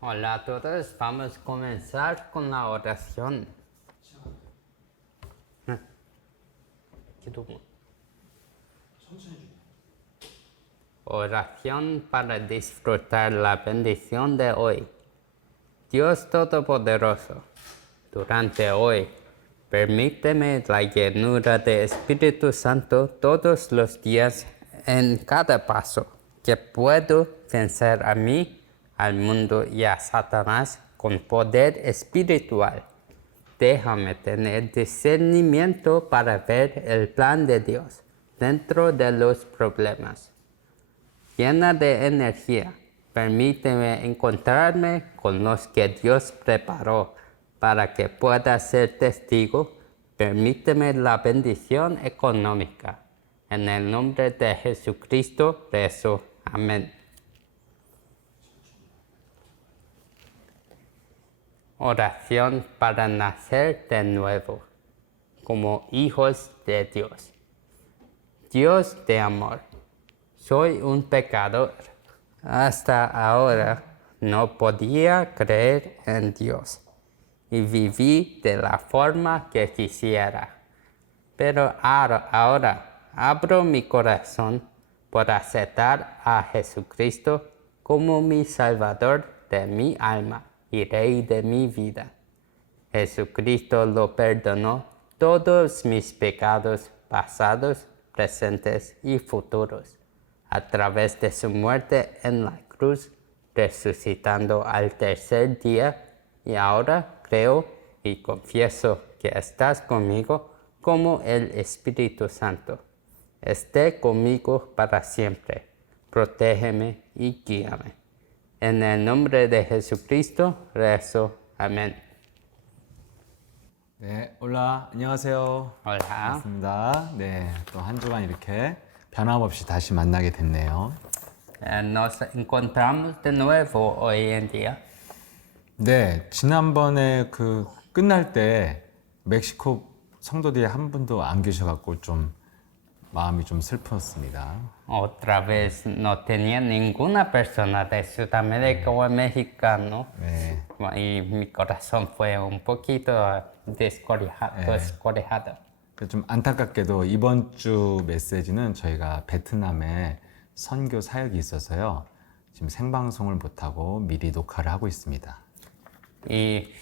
Hola a todos, vamos a comenzar con la oración. Oración para disfrutar la bendición de hoy. Dios Todopoderoso, durante hoy, permíteme la llenura de Espíritu Santo todos los días en cada paso, que puedo vencer a mí, al mundo y a Satanás con poder espiritual. Déjame tener discernimiento para ver el plan de Dios dentro de los problemas. Llena de energía, permíteme encontrarme con los que Dios preparó para que pueda ser testigo. Permíteme la bendición económica. En el nombre de Jesucristo rezo. Amén. Oración para nacer de nuevo, como hijos de Dios. Dios de amor, soy un pecador. Hasta ahora no podía creer en Dios y viví de la forma que quisiera. Pero ahora abro mi corazón por aceptar a Jesucristo como mi Salvador de mi alma y Rey de mi vida. Jesucristo lo perdonó todos mis pecados pasados, presentes y futuros, a través de su muerte en la cruz, resucitando al tercer día, y ahora creo y confieso que estás conmigo como el Espíritu Santo. Esté conmigo para siempre. Protégeme y guíame. En el nombre de Jesucristo rezo. Amén. 네, 올라 안녕하세요. Hola. 반갑습니다. 네, 또 한 주간 이렇게 변함없이 다시 만나게 됐네요. Nos encontramos de nuevo hoy en día. 네, 지난번에 그 끝날 때 멕시코 성도들이 한 분도 안 계셔갖고 좀 마음이 좀 슬펐습니다. Otra vez no tenía ninguna persona de Sudamérica o mexicano. 네, Y mi corazón fue un poquito descorejado. 좀 안타깝게도 이번 주 메시지는 저희가 베트남에 선교 사역이 있어서요. 지금 생방송을 못하고 미리 녹화를 하고 있습니다. Y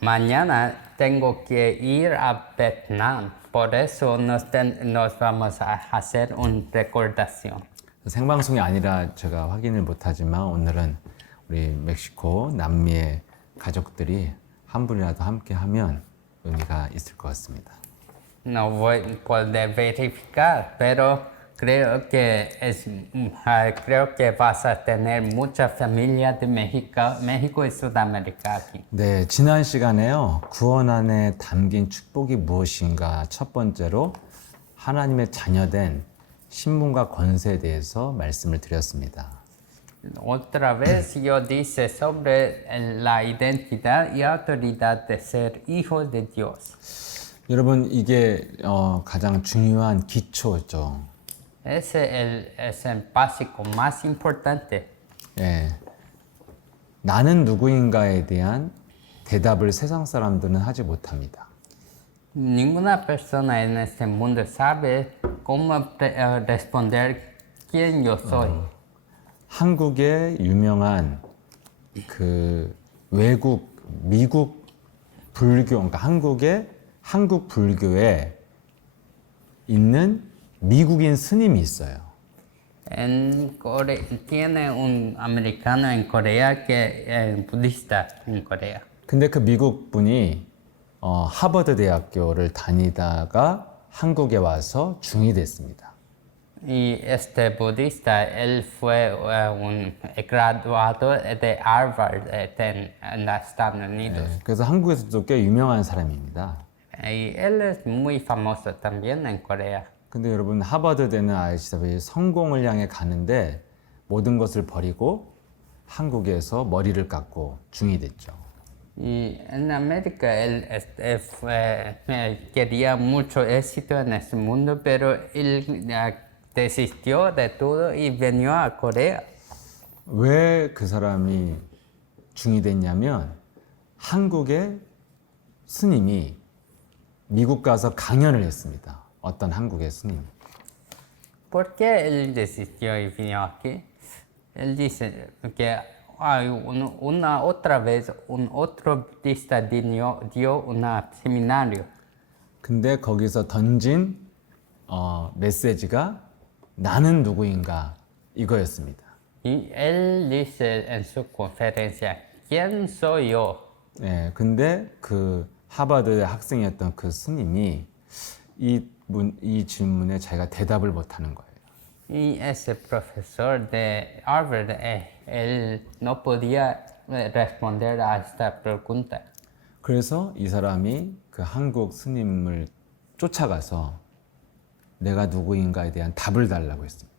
mañana tengo que ir a Vietnam. Por eso nos vamos a hacer una recordación. 생방송이 아니라 제가 확인을 못하지만 오늘은 우리 멕시코 남미의 가족들이 한 분이라도 함께 하면 의미가 있을 것 같습니다. No voy a poder verificar, pero creo que vas a tener mucha familia de México y Sudamérica aquí. 네, 지난 시간에요. 구원 안에 담긴 축복이 무엇인가 첫 번째로 하나님의 자녀된 신분과 권세에 대해서 말씀을 드렸습니다. Otra vez yo dije sobre la identidad y autoridad de ser hijos de Dios. 여러분 이게 가장 중요한 기초죠. Ese es el básico más importante. 예, 나는 누구인가에 대한 대답을 세상 사람들은 하지 못합니다. Ninguna persona en este mundo sabe cómo responder quién yo soy. 한국의 유명한 그 미국 불교, 그러니까 한국 불교에 있는 미국인 스님이 있어요. Tiene un americano en Corea que es budista en Corea. 근데 그 미국 분이 하버드 대학교를 다니다가 한국에 와서 중이 됐습니다. Y este budista, él fue un graduado de Harvard en los Estados Unidos. 네, 그래서 한국에서도 꽤 유명한 사람입니다. Y él es muy famoso también en Corea. 근데 여러분 하버드대는 아시다시피 성공을 향해 가는데 모든 것을 버리고 한국에서 머리를 깎고 중이 됐죠. Y en América él quería mucho éxito en este mundo, pero él desistió de todo y vino a Corea. 왜 그 사람이 중이 됐냐면 한국의 스님이 미국 가서 강연을 했습니다. 어떤 한국의 스님. ¿Por qué él desistió y vino aquí? Él dice que hay una otra vez un otro budista dio un seminario. 근데 거기서 던진 메시지가 나는 누구인가 이거였습니다. Y él dice en su conferencia, ¿quién soy yo? 예, 근데 그 하버드 학생이었던 그 스님이 이 질문에 자기가 대답을 못하는 거예요. Y ese profesor de Harvard, él no podía responder a esta pregunta. 그래서 이 사람이 그 한국 스님을 쫓아가서 내가 누구인가에 대한 답을 달라고 했습니다.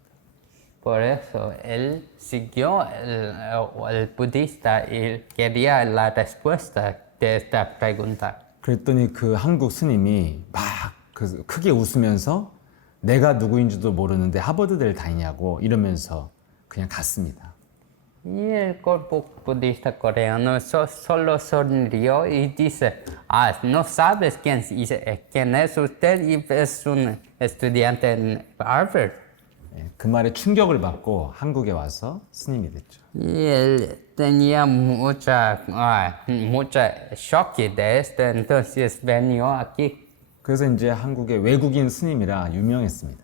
Por eso él siguió el budista y quería la respuesta de esta pregunta. 그랬더니 그 한국 스님이 막 크게 웃으면서 내가 누구인지도 모르는데 하버드대를 다니냐고 이러면서 그냥 갔습니다. Y el cuerpo budista coreano solo sonrió y dice, no sabes quién es usted y es un estudiante en Harvard. 예, 그 말에 충격을 받고 한국에 와서 스님이 됐죠. Y él tenía mucha shock de esto, entonces venió aquí. 그래서 이제 한국의 외국인 스님이라 유명했습니다.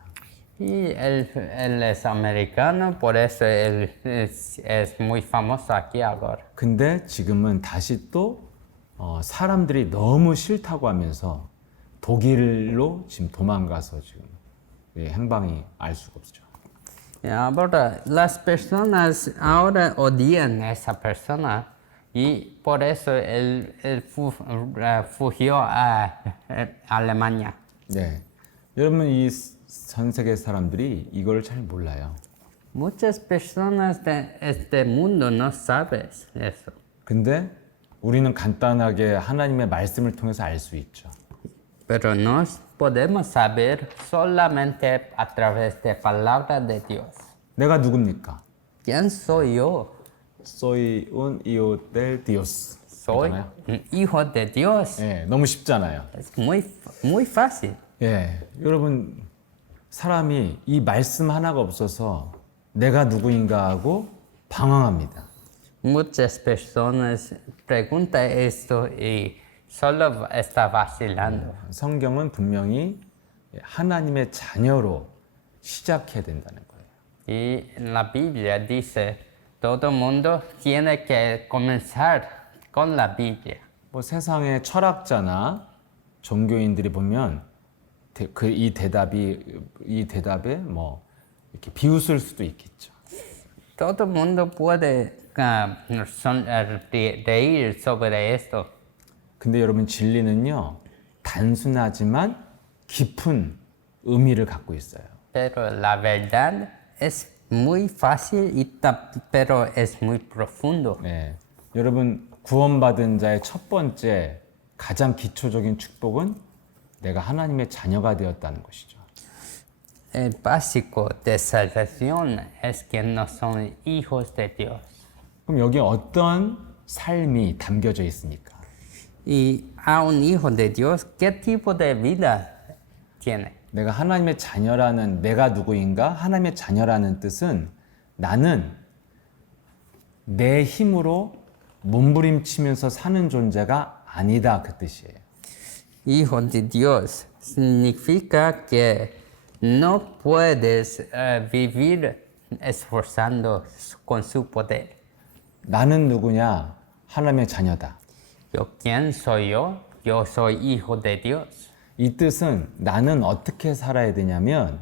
Y él es americano, por eso él es muy famoso aquí ahora. 근데 지금은 다시 또 사람들이 너무 싫다고 하면서 독일로 지금 도망가서 지금 행방이 알 수가 없죠. Y ahora las personas ahora odian a esa persona y por eso él fugió a Alemania. 네, 여러분 이 전 세계 사람들이 이걸 잘 몰라요. Muchas personas de este mundo no saben eso. 근데 우리는 간단하게 하나님의 말씀을 통해서 알 수 있죠. Pero nos podemos saber solamente a través de palabra de Dios. 내가 누굽니까? ¿Quién soy yo? Soy un hijo de Dios. Soy 그렇잖아요. un hijo de Dios. 예, 너무 쉽잖아요. Es muy fácil. 예, 여러분 사람이 이 말씀 하나가 없어서 내가 누구인가 하고 방황합니다. Muchas personas preguntan esto y solo está vacilando. 성경은 분명히 하나님의 자녀로 시작해야 된다는 거예요. Y la Biblia dice, todo mundo tiene que comenzar con la Biblia. 뭐 세상의 철학자나 종교인들이 보면 이 대답에 뭐 이렇게 비웃을 수도 있겠죠. Todo mundo puede reír sobre esto. 근데 여러분 진리는요 단순하지만 깊은 의미를 갖고 있어요. Pero la verdad es muy fácil, pero es muy profundo. 네, 여러분 구원받은 자의 첫 번째 가장 기초적인 축복은 내가 하나님의 자녀가 되었다는 것이죠. El básico de salvación es que no son hijos de Dios. 그럼 여기 어떤 삶이 담겨져 있습니까? Y a un hijo de Dios, ¿qué tipo de vida tiene? 내가 하나님의 자녀라는 내가 누구인가? 하나님의 자녀라는 뜻은 나는 내 힘으로 몸부림치면서 사는 존재가 아니다 그 뜻이에요. Hijo de Dios significa que no puedes vivir esforzando con su poder. 나는 누구냐? 하나님의 자녀다. ¿Yo quién soy yo? Yo soy hijo de Dios. 이 뜻은 나는 어떻게 살아야 되냐면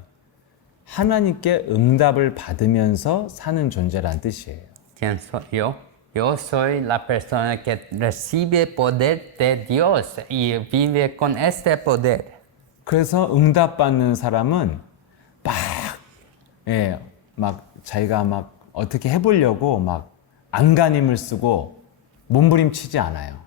하나님께 응답을 받으면서 사는 존재란 뜻이에요. ¿Quién soy yo? Yo soy la persona que recibe poder de Dios y vive con este poder. 그래서 응답받는 사람은 막 자기가 막 어떻게 해보려고 막 안간힘을 쓰고 몸부림치지 않아요.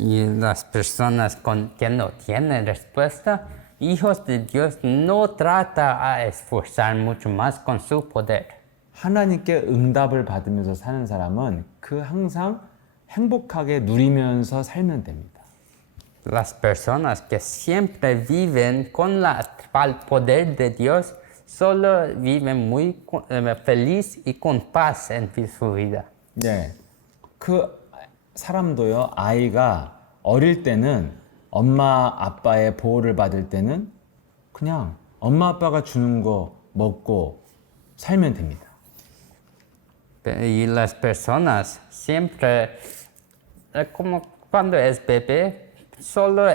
Y las personas que no tienen respuesta, hijos de Dios, no trata a esforzar mucho más con su poder. 하나님께 응답을 받으면서 사는 사람은 그 항상 행복하게 누리면서 살면 됩니다. Las personas que siempre viven con el poder de Dios solo viven muy feliz y con paz en su vida. 네, 그 사람도요, 아이가 어릴 때는 엄마 아빠의 보호를 받을 때는 그냥 엄마 아빠가 주는 거 먹고 살면 됩니다. Y las personas siempre, como cuando es bebé, solo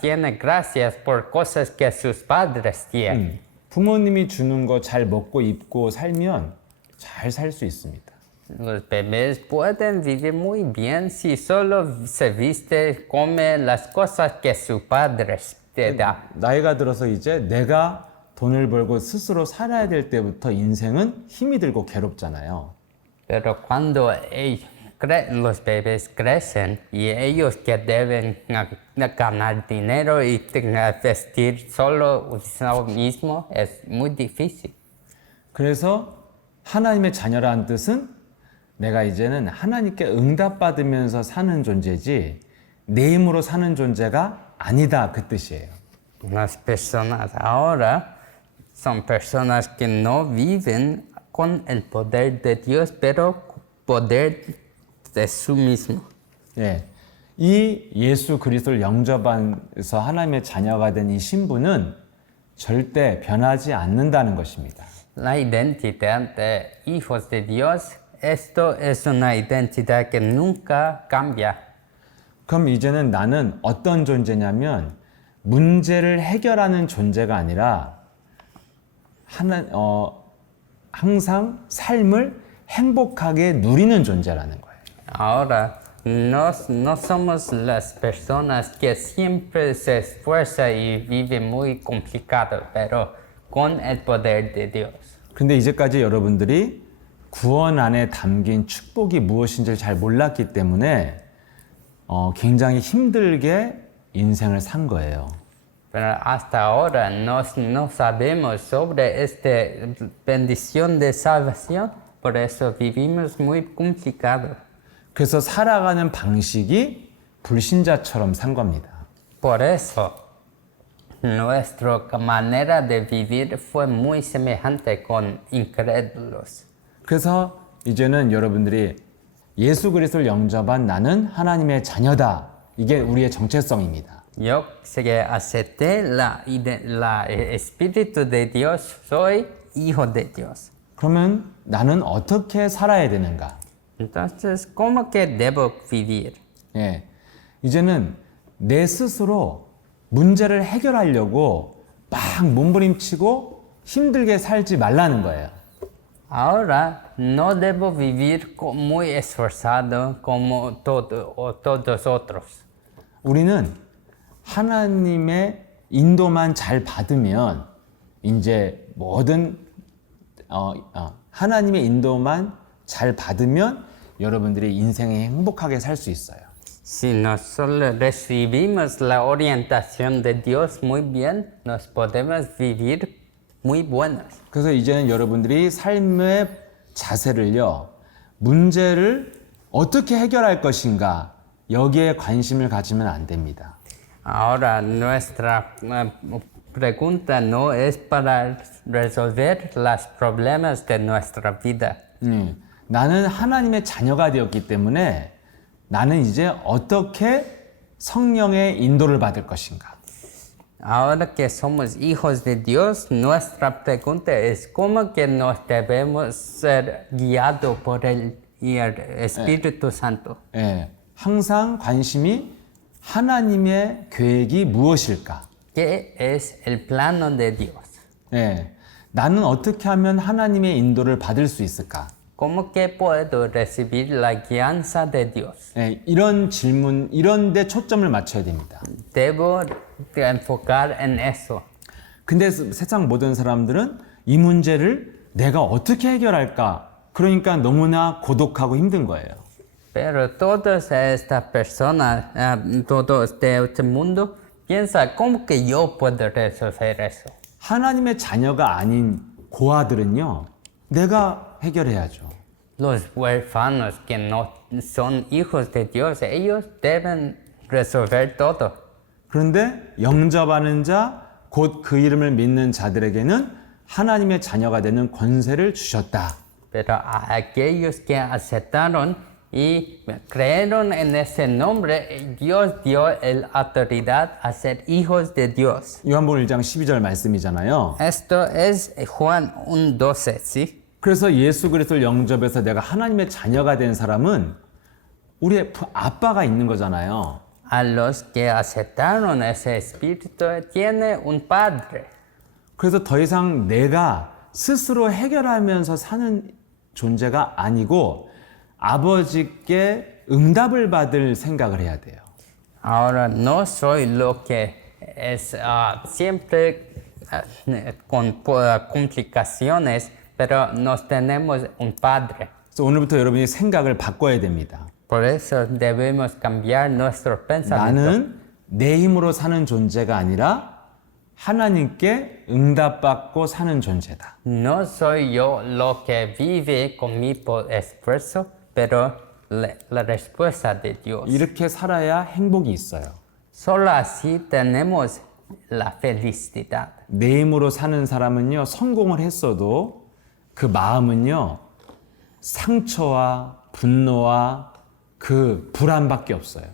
tiene gracias por cosas que sus padres tienen. 부모님이 주는 거 잘 먹고 입고 살면 잘 살 수 있습니다. Los bebés pueden vivir muy bien si solo se viste, come las cosas que sus padres te dan. 나이가 들어서 이제 내가 돈을 벌고 스스로 살아야 될 때부터 인생은 힘이 들고 괴롭잖아요. Pero cuando los bebés crecen y ellos que deben ganar dinero y vestir solo uno mismo, es muy difícil. 그래서 하나님의 자녀라는 뜻은 내가 이제는 하나님께 응답받으면서 사는 존재지 내 힘으로 사는 존재가 아니다 그 뜻이에요. Las personas ahora son personas que no viven con el poder de Dios, pero poder de su mismo. 예, 이 예수 그리스도를 영접해서 하나님의 자녀가 된 이 신분은 절대 변하지 않는다는 것입니다. La identidad de hijos de Dios, esto es una identidad que nunca cambia. 그럼 이제는 나는 어떤 존재냐면 문제를 해결하는 존재가 아니라 항상 삶을 행복하게 누리는 존재라는 거예요. Ahora, no somos las personas que siempre se esfuerzan y viven muy complicado, pero con el poder de Dios. 근데 이제까지 여러분들이 구원 안에 담긴 축복이 무엇인지를 잘 몰랐기 때문에 굉장히 힘들게 인생을 산 거예요. Pero hasta ahora no sabemos sobre esta bendición de salvación, por eso vivimos muy complicado. 그래서 살아가는 방식이 불신자처럼 산 겁니다. Por eso nuestra manera de vivir fue muy semejante con incrédulos. 그래서 이제는 여러분들이 예수 그리스도를 영접한 나는 하나님의 자녀다. 이게 우리의 정체성입니다. Yo que acepté el Espíritu de Dios, soy hijo de Dios. 그러면 나는 어떻게 살아야 되는가? Entonces, ¿cómo que debo vivir? 예, 이제는 내 스스로 문제를 해결하려고 막 몸부림치고 힘들게 살지 말라는 거예요. Ahora no debo vivir muy esforzado como todos otros. 우리는 하나님의 인도만 잘 받으면 이제 뭐든 하나님의 인도만 잘 받으면 여러분들이 인생에 행복하게 살 수 있어요. Si nosotros recibimos la orientación de Dios muy bien, nos podemos vivir muy buenos. 그래서 이제는 여러분들이 삶의 자세를요, 문제를 어떻게 해결할 것인가 여기에 관심을 가지면 안 됩니다. Ahora nuestra pregunta no es para resolver los problemas de nuestra vida. 나는 하나님의 자녀가 되었기 때문에 나는 이제 어떻게 성령의 인도를 받을 것인가. Ahora que somos hijos de Dios, nuestra pregunta es cómo que nos debemos ser guiados por el Espíritu Santo. 예, 항상 관심이 하나님의 계획이 무엇일까? ¿Qué es el plano de Dios? 예, 나는 어떻게 하면 하나님의 인도를 받을 수 있을까? ¿Cómo que puedo recibir la guianza de Dios? 예, 이런 질문, 이런 데 초점을 맞춰야 됩니다. Debo enfocar en eso. 근데 세상 모든 사람들은 이 문제를 내가 어떻게 해결할까? 그러니까 너무나 고독하고 힘든 거예요. Pero todas estas personas, todos de este mundo, piensan, ¿cómo que yo puedo resolver eso? 하나님의 자녀가 아닌 고아들은요, 내가 해결해야죠. Los huérfanos que no son hijos de Dios, ellos deben resolver todo. 그런데 영접하는 자, 곧 그 이름을 믿는 자들에게는 하나님의 자녀가 되는 권세를 주셨다. Pero a aquellos que aceptaron y creyeron en ese nombre, Dios dio la autoridad a ser hijos de Dios. 요한복음 1장 12절 말씀이잖아요. Esto es Juan 1:12, ¿sí? 그래서 예수 그리스도를 영접해서 내가 하나님의 자녀가 된 사람은 우리의 아빠가 있는 거잖아요. A los que aceptaron ese espíritu tiene un padre. 그래서 더 이상 내가 스스로 해결하면서 사는 존재가 아니고 아버지께 응답을 받을 생각을 해야 돼요. Ahora no soy lo que es siempre con complicaciones, pero nos tenemos un padre. 그래서 오늘부터 여러분이 생각을 바꿔야 됩니다. Por eso debemos cambiar nuestro pensamiento. 나는 내 힘으로 사는 존재가 아니라 하나님께 응답받고 사는 존재다. No soy yo lo que vive con mi esfuerzo, pero la respuesta de Dios. 이렇게 살아야 행복이 있어요. Solo así tenemos la felicidad. 내 힘으로 사는 사람은요, 성공을 했어도 그 마음은요, 상처와 분노와 그 불안밖에 없어요.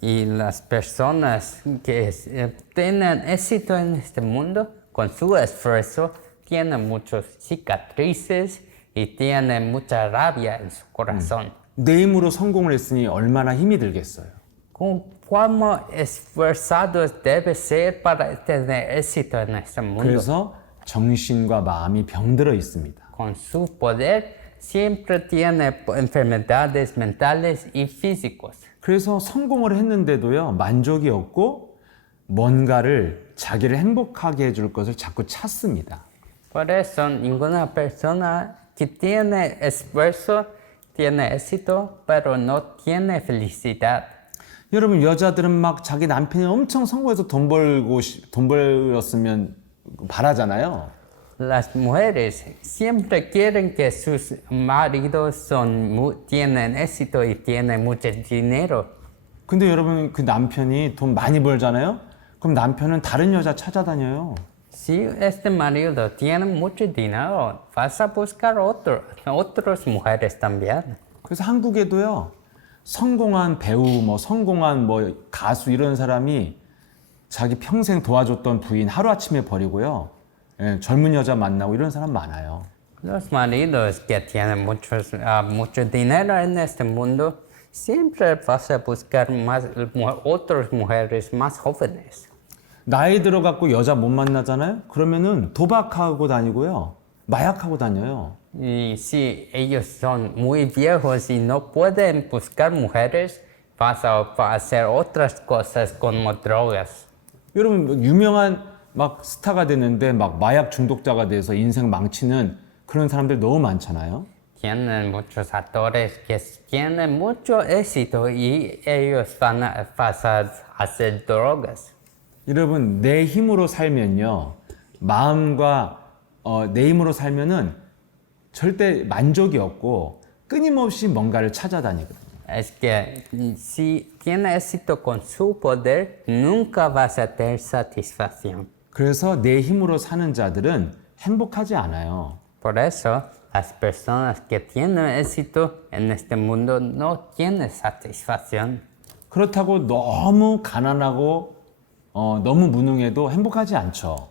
Y las personas que tienen éxito en este mundo, con su esfuerzo, tienen muchas cicatrices y tienen mucha rabia en su corazón. 내 힘으로 성공을 했으니 얼마나 힘이 들겠어요. ¿Cómo esforzados debe ser para tener éxito en este mundo? 그래서 정신과 마음이 병들어 있습니다. Con su poder siempre tiene enfermedades mentales y físicos. 그래서 성공을 했는데도요, 만족이 없고 뭔가를 자기를 행복하게 해줄 것을 자꾸 찾습니다. Por eso ninguna persona que tiene esfuerzo tiene éxito, pero no tiene felicidad. 여러분, 여자들은 막 자기 남편이 엄청 성공해서 돈 벌었으면 바라잖아요. Las mujeres siempre quieren que sus maridos tienen éxito y tienen mucho dinero. 근데 여러분, 그 남편이 돈 많이 벌잖아요? 그럼 남편은 다른 여자 찾아다녀요. Si este marido tiene mucho dinero, vas a buscar otras mujeres también. 그래서 한국에도요, 성공한 배우, 성공한 가수 이런 사람이 자기 평생 도와줬던 부인 하루아침에 버리고요. 예, 젊은 여자 만나고 이런 사람 많아요. Los maridos que tienen mucho dinero en este mundo, siempre vas a buscar otras mujeres más jóvenes. 나이 들어갖고 여자 못 만나잖아요? 그러면은 도박하고 다니고요. 마약하고 다녀요. Y si ellos son muy viejos y no pueden buscar mujeres, vas a hacer otras cosas como drogas. 여러분, 유명한 막 스타가 됐는데 막 마약 중독자가 돼서 인생 망치는 그런 사람들 너무 많잖아요. Tienen muchos actores que tienen mucho éxito y ellos van a hacer drogas. 여러분, 내 힘으로 살면요, 마음과 내 힘으로 살면은 절대 만족이 없고 끊임없이 뭔가를 찾아다니거든요. Es que si tiene éxito con su poder, nunca vas a tener satisfacción. 그래서 내 힘으로 사는 자들은 행복하지 않아요. Por eso, las personas que tienen éxito en este mundo no tienen satisfacción. 그렇다고 너무 가난하고 너무 무능해도 행복하지 않죠.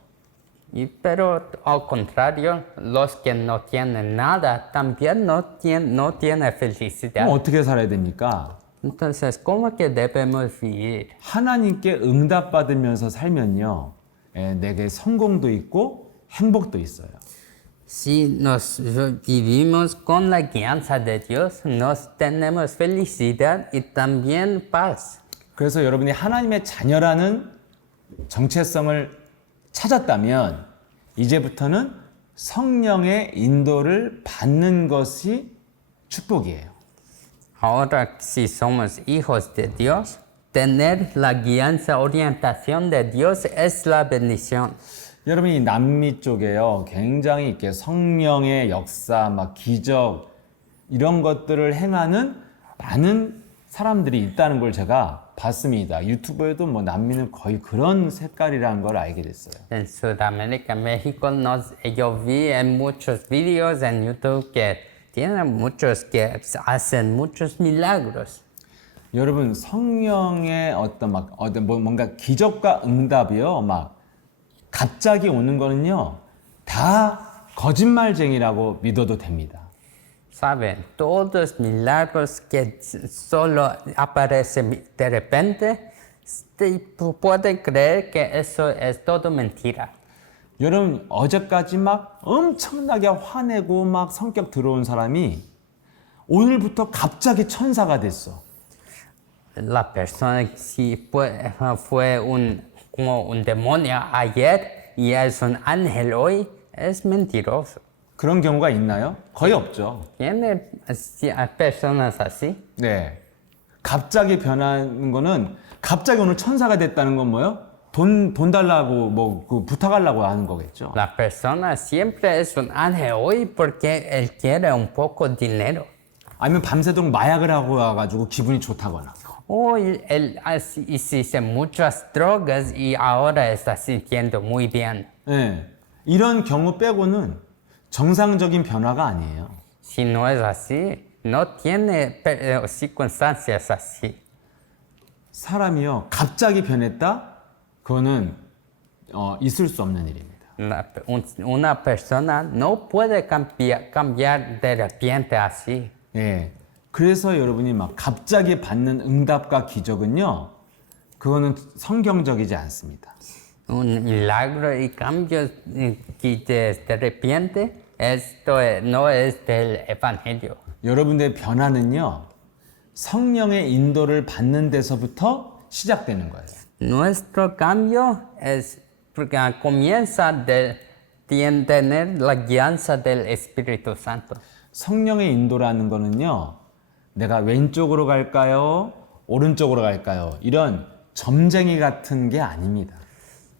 Pero al contrario, los que no tienen nada también no tienen felicidad. 그럼 어떻게 살아야 됩니까? Entonces, ¿cómo que debemos vivir? 하나님께 응답받으면서 살면요, 내게 성공도 있고 행복도 있어요. Si nos vivimos con la guianza de Dios, nos tenemos felicidad y también paz. 그래서 여러분이 하나님의 자녀라는 정체성을 찾았다면 이제부터는 성령의 인도를 받는 것이 축복이에요. Ahora, si somos hijos de Dios, tener la guianza, orientación de Dios es la bendición. 여러분 이 남미 쪽에요 굉장히 이렇게 성령의 역사, 막 기적 이런 것들을 행하는 많은 saram들이 있다는 걸 제가 봤습니다. 유튜브에도 뭐 남미는 거의 그런 색깔이라는 걸 알게 됐어요. En Sudamérica, México, yo vi en muchos videos en YouTube que tienen muchos que hacen muchos milagros. 여러분 성령의 뭔가 기적과 응답이요 막 갑자기 오는 거는요 다 거짓말쟁이라고 믿어도 됩니다. Saben, todos milagros que solo aparecen de repente, pueden creer que eso es todo mentira. 여러분 어제까지 막 엄청나게 화내고 막 성격 들어온 사람이 오늘부터 갑자기 천사가 됐어. La persona si fue como un demonio ayer y es un ángel hoy, es mentiroso. 그런 경우가 있나요? 거의 없죠. ¿Tiene personas así? 네. 갑자기 변하는 거는 갑자기 오늘 천사가 됐다는 건 뭐예요? 돈 달라고 뭐 부탁하려고 하는 거겠죠. La persona siempre es un ángel hoy porque él quiere un poco de dinero. 아니면 밤새도록 마약을 하고 와가지고 기분이 좋다거나. Hoy él hiciste muchas drogas y ahora está sintiendo muy bien. 네. 이런 경우 빼고는 정상적인 변화가 아니에요. Si no es así, no tiene circunstancias así. 사람이요 갑자기 변했다? 그거는 있을 수 없는 일입니다. Una persona no puede cambiar de repente así. 예. 그래서 여러분이 막 갑자기 받는 응답과 기적은요, 그거는 성경적이지 않습니다. Un milagro y cambio que de repente, esto no es del evangelio. 여러분의 변화는요, 성령의 인도를 받는 데서부터 시작되는 거예요. Nuestro cambio es porque comienza de tener la guianza del Espíritu Santo. 성령의 인도라는 거는요, 내가 왼쪽으로 갈까요? 오른쪽으로 갈까요? 이런 점쟁이 같은 게 아닙니다.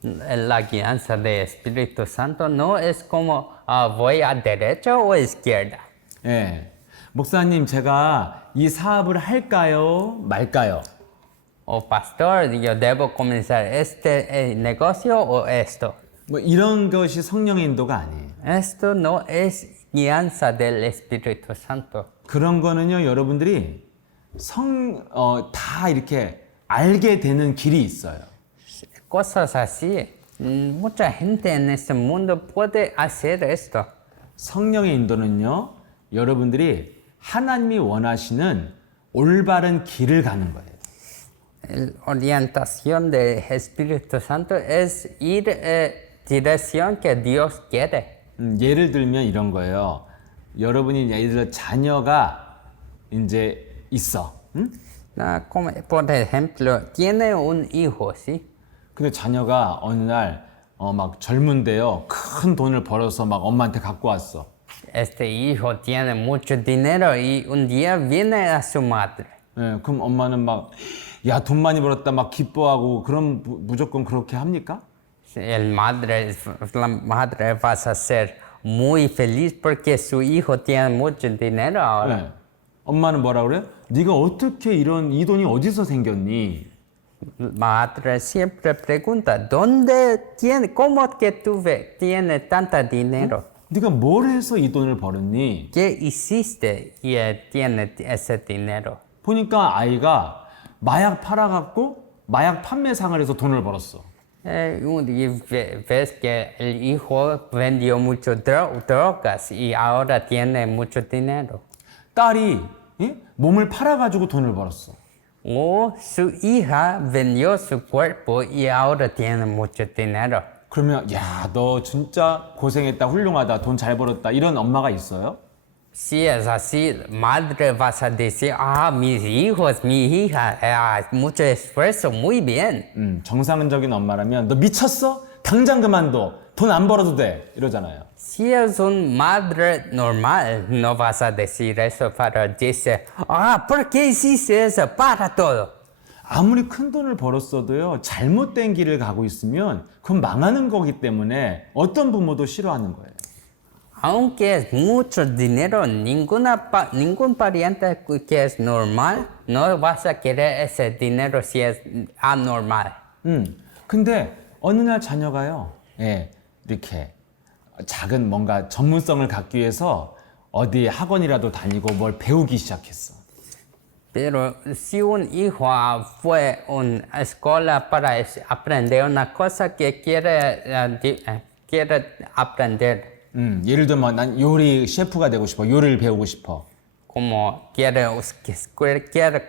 La guianza del Espíritu Santo no es como voy a derecha o izquierda. 예. 목사님, 제가 이 사업을 할까요? 말까요? O pastor, yo debo comenzar este negocio o esto. 뭐 이런 것이 성령의 인도가 아니에요. Esto no es guianza del Espíritu Santo. 그런 거는요, 여러분들이 다 이렇게 알게 되는 길이 있어요. Cosas así. Mucha gente en este mundo puede hacer esto. 성령의 인도는요, 여러분들이 하나님이 원하시는 올바른 길을 가는 거예요. La orientación del Espíritu Santo es ir dirección que Dios quiere. 예를 들면 이런 거예요. 여러분이 예를 들어 자녀가 이제 있어. 응? Como, por ejemplo, tiene un hijo, ¿sí? 근데 자녀가 어느 날 막 젊은데요. 큰 돈을 벌어서 막 엄마한테 갖고 왔어. Este hijo tiene mucho dinero y un día viene a su madre. 예, 그럼 엄마는 막 야, 돈 많이 벌었다 막 기뻐하고 그럼 무조건 그렇게 합니까? La madre va a ser muy feliz porque su hijo tiene mucho dinero ahora. 네. 엄마는 뭐라 그래요? 네가 어떻게 이 돈이 어디서 생겼니? Madre siempre pregunta, ¿cómo que tú tienes tanta dinero? 네가 뭘 해서 이 돈을 벌었니? ¿Qué hiciste y tienes ese dinero? 보니까 아이가 마약 팔아갖고 마약 판매상을 해서 돈을 벌었어. Y ves que el hijo vendió mucho drogas y ahora tiene mucho dinero. 딸이 몸을 팔아가지고 돈을 벌었어. O su hija vendió su cuerpo y ahora tiene mucho dinero. 그러면 야, 너 진짜 고생했다, 훌륭하다, 돈 잘 벌었다 이런 엄마가 있어요? Si es así, madre vas a decir, mis hijos, mi hija, mucho esfuerzo, muy bien. 정상적인 엄마라면 너 미쳤어? 당장 그만둬. 돈 안 벌어도 돼. 이러잖아요. Si es un madre normal, no vas a decir eso para decir, ¿por qué hiciste eso? Para todo. 아무리 큰 돈을 벌었어도요, 잘못된 길을 가고 있으면 그건 망하는 거기 때문에 어떤 부모도 싫어하는 거예요. Aunque es mucho dinero, ningún pariente que es normal no vas a querer ese dinero si es anormal. 근데 어느 날 자녀가요, 예, 이렇게 작은 뭔가 전문성을 갖기 위해서 어디 학원이라도 다니고 뭘 배우기 시작했어. Pero si un hijo fue a una escuela para aprender una cosa que quiere aprender, 예를 들면 난 요리 셰프가 되고 싶어. 요리를 배우고 싶어. como quiere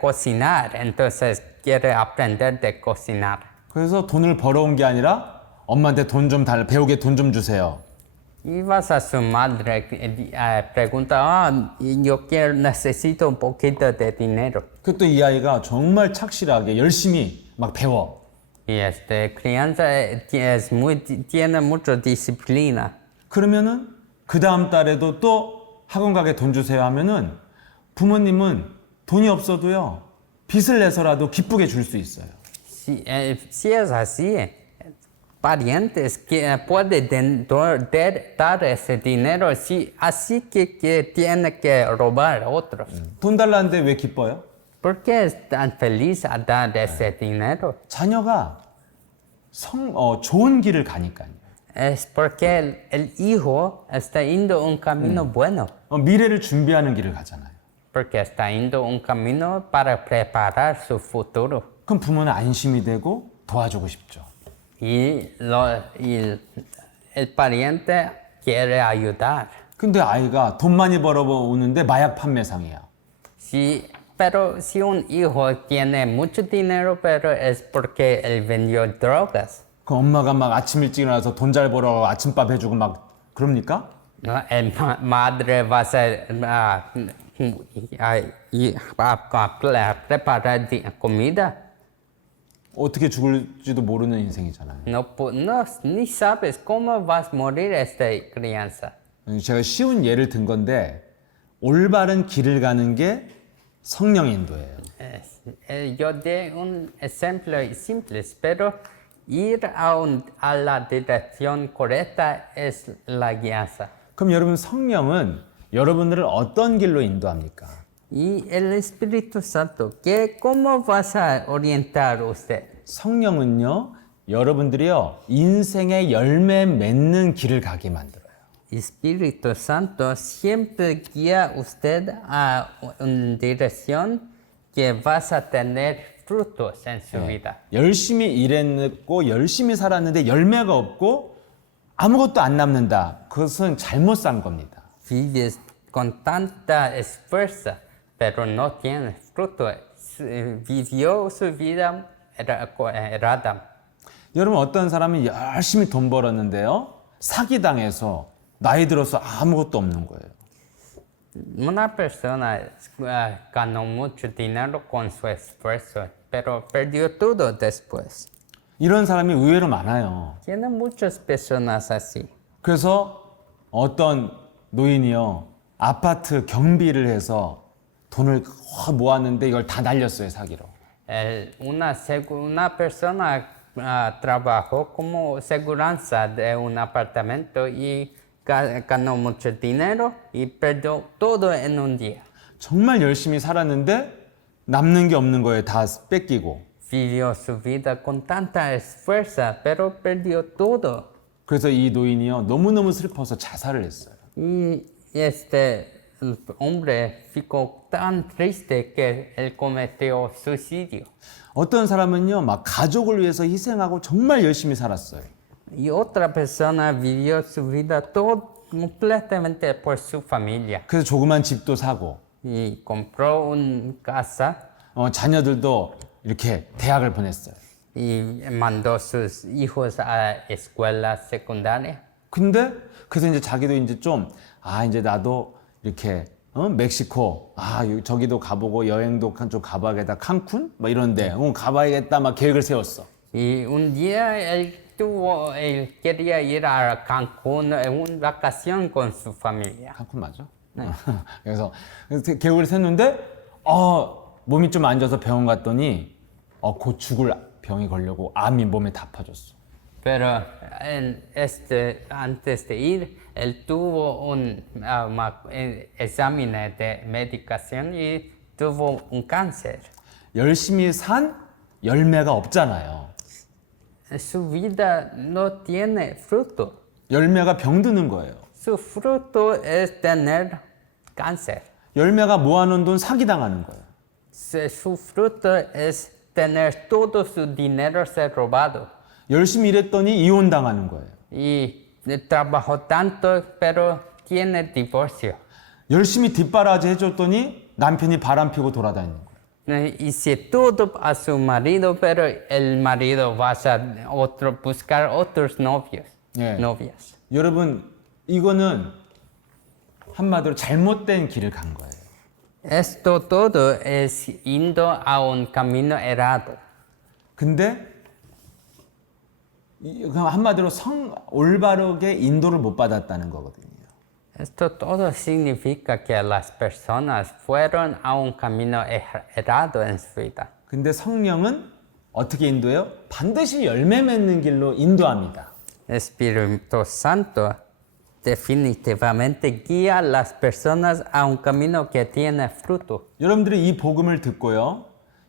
cocinar, entonces quiere aprender de cocinar. 그래서 돈을 벌어온 게 아니라 엄마한테 돈 좀 달라, 배우게 돈 좀 주세요. Y vas a su madre, pregunta, necesito un poquito de dinero. 그또 이 아이가 정말 착실하게 열심히 막 배워. Y crianza tiene mucha disciplina. 그러면은 그 다음 달에도 또 학원 가게 돈 주세요 하면은 부모님은 돈이 없어도요, 빚을 내서라도 기쁘게 줄 수 있어요. Si es así, parientes que pueden dar ese dinero, así que tiene que robar a otros. 돈 달라는데 왜 기뻐요? ¿Por qué es tan feliz a dar ese dinero? 자녀가 좋은 길을 가니까요. Es porque el hijo está yendo un camino bueno, 미래를 준비하는 길을 가잖아요. porque está yendo un camino para preparar su futuro. 그럼 부모는 안심이 되고 도와주고 싶죠. Y el pariente quiere ayudar. 근데 아이가 돈 많이 벌어오는데 마약 판매상이야. Pero si un hijo tiene mucho dinero, pero es porque él vendió drogas. 그 엄마가 막 아침 일찍 일어나서 돈 잘 벌어 아침밥 해주고 막 그럽니까? ¿No? El madre va a ser, preparar comida. 어떻게 죽을지도 모르는 인생이잖아요. No, ni sabes cómo vas a morir esta crianza. 제가 쉬운 예를 든 건데 올바른 길을 가는 게 성령 인도예요. Yo di un ejemplo simple, pero ir a la dirección correcta es la guianza. 그럼 여러분 성령은 여러분들을 어떤 길로 인도합니까? Y el Espíritu Santo, ¿cómo vas a orientar usted? 성령은요, 여러분들이요 인생의 열매 맺는 길을 가게 만들어요. Espíritu Santo siempre guía usted a una dirección que vas a tener frutos en su vida. 열심히 일했고 열심히 살았는데 열매가 없고 아무것도 안 남는다. 그것은 잘못 산 겁니다. Vives con tanta esfuerzo, pero no tienes fruto. Vivió su vida errada. 여러분 어떤 사람이 열심히 돈 벌었는데요, 사기당해서 나이 들어서 아무것도 없는 거예요. Una persona ganó mucho dinero con su esfuerzo, pero perdió todo después. 이런 사람이 의외로 많아요. Tiene muchas personas así. 그래서 어떤 노인이요, 아파트 경비를 해서 돈을 모았는데 이걸 다 날렸어요, 사기로. Una persona trabajó como seguranza de un apartamento y ganó mucho dinero y perdió todo en un día. 정말 열심히 살았는데 남는 게 없는 거예요, 다 뺏기고. Vivió su vida con tanta esfuerzo, pero perdió todo. 그래서 이 노인이요, 너무너무 슬퍼서 자살을 했어요. Y el hombre ficó tan triste que él cometió suicidio. 어떤 사람은요, 막 가족을 위해서 희생하고 정말 열심히 살았어요. Y otra persona vivió su vida todo completamente por su familia. 그래서 조그만 집도 사고, Y compró una casa 자녀들도 이렇게 대학을 보냈어요. y mandó sus hijos a escuela secundaria. 근데 그래서 이제 자기도 이제 좀 이제 나도 이렇게 멕시코 저기도 가보고 여행도 좀 가봐야겠다, 칸쿤 막 이런데 가봐야겠다 막 계획을 세웠어. Y un día él quería ir a Cancún en una vacación con su familia. 칸쿤 맞아? 네. 그래서 계획을 세웠는데 몸이 좀 안 좋아서 병원 갔더니 곧 죽을 병이 걸려고 암이 몸에 다 퍼졌어. Pero antes de ir, él tuvo examen de medicación y tuvo un cáncer. 열심히 산 열매가 없잖아요. Su vida no tiene fruto. 열매가 병드는 거예요. Su fruto es tener cáncer. 열매가 모아놓은 돈 사기당하는 거예요. Su fruto es tener todo su dinero ser robado. 열심히 일했더니 이혼당하는 거예요. Y trabajó tanto, pero tiene divorcio. 열심히 뒷바라지 해줬더니 남편이 바람 피고 돌아다니는 거예요. Hice todo a su marido, pero el marido va a buscar otros novios, 예. novias. 여러분, 이거는 한마디로 잘못된 길을 간 거예요. Esto todo es yendo a un camino errado. 근데 그냥 한마디로 올바르게 인도를 못 받았다는 거거든요. Esto todo significa que las personas fueron a un camino errado en su vida. 근데 성령은 어떻게 인도해요? 반드시 열매 맺는 길로 인도합니다. Espíritu Santo definitivamente guía a las personas a un camino que tiene fruto. 여러분들이 이 복음을 듣고요.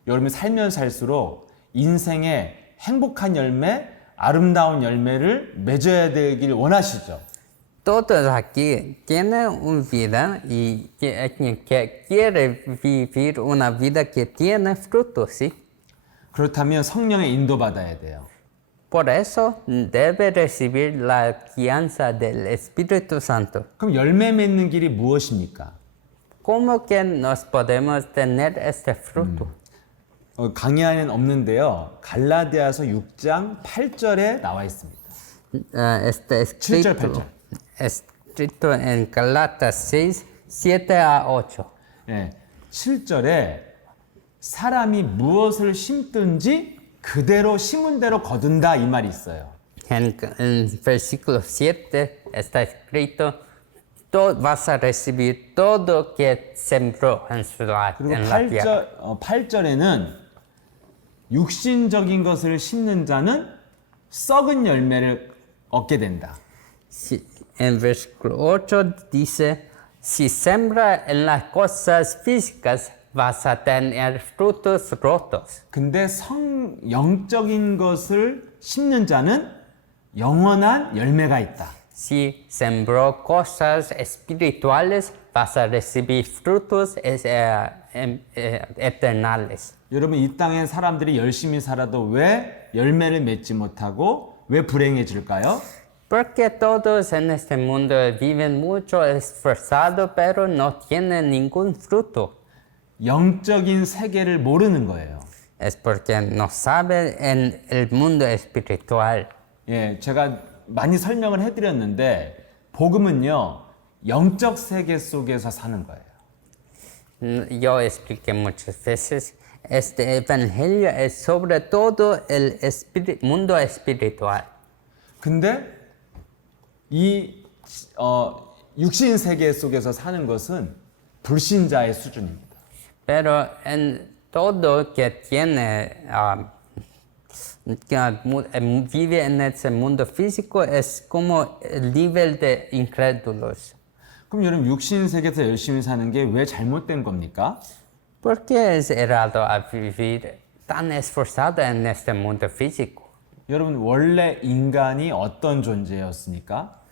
여러분이 살면 살수록 인생의 행복한 열매, 아름다운 열매를 맺어야 되길 원하시죠. Todos aquí tienen una vida y que quiere vivir una vida que tiene fruto, ¿sí? 그렇다면 성령의 인도받아야 돼요. Por eso debe recibir la guianza del Espíritu Santo. 그럼 열매 맺는 길이 무엇입니까? ¿Cómo que nos podemos tener este fruto? 강의 안에는 없는데요. 갈라디아서 6장 8절에 나와 있습니다. Está 7절, 8절. escrito en Galatas 6, 7 a 8. 네, 7절에 사람이 무엇을 심든지 그대로 심은 대로 거둔다 이 말이 있어요. En versículo 7 está escrito, vas a recibir todo que sembró en 그리고 la tierra. 8절에는 육신적인 것을 심는 자는 썩은 열매를 얻게 된다. En versículo 8 dice, si sembra en las cosas físicas, vas a tener frutos rotos. 근데 영적인 것을 심는 자는 영원한 열매가 있다. Si sembró cosas espirituales, vas a recibir frutos eternales. 여러분 이 땅의 사람들이 열심히 살아도 왜 열매를 맺지 못하고 왜 불행해질까요? Porque todos en este mundo viven mucho esforzado, pero no tienen ningún fruto. 영적인 세계를 모르는 거예요. Es porque no saben en el mundo espiritual. 예, 제가 많이 설명을 해드렸는데 복음은요 영적 세계 속에서 사는 거예요. Yo expliqué muchas veces, este evangelio es sobre todo el mundo espiritual. 근데 이 육신 세계 속에서 사는 것은 불신자의 수준입니다. Pero en todo que tiene, que vive en ese mundo físico es como el nivel de incrédulos. 그럼 여러분 육신 세계에서 열심히 사는 게 왜 잘못된 겁니까? ¿Por qué es errado a vivir tan esforzado en este mundo físico? 여러분 원래 인간이 어떤 존재였습니까?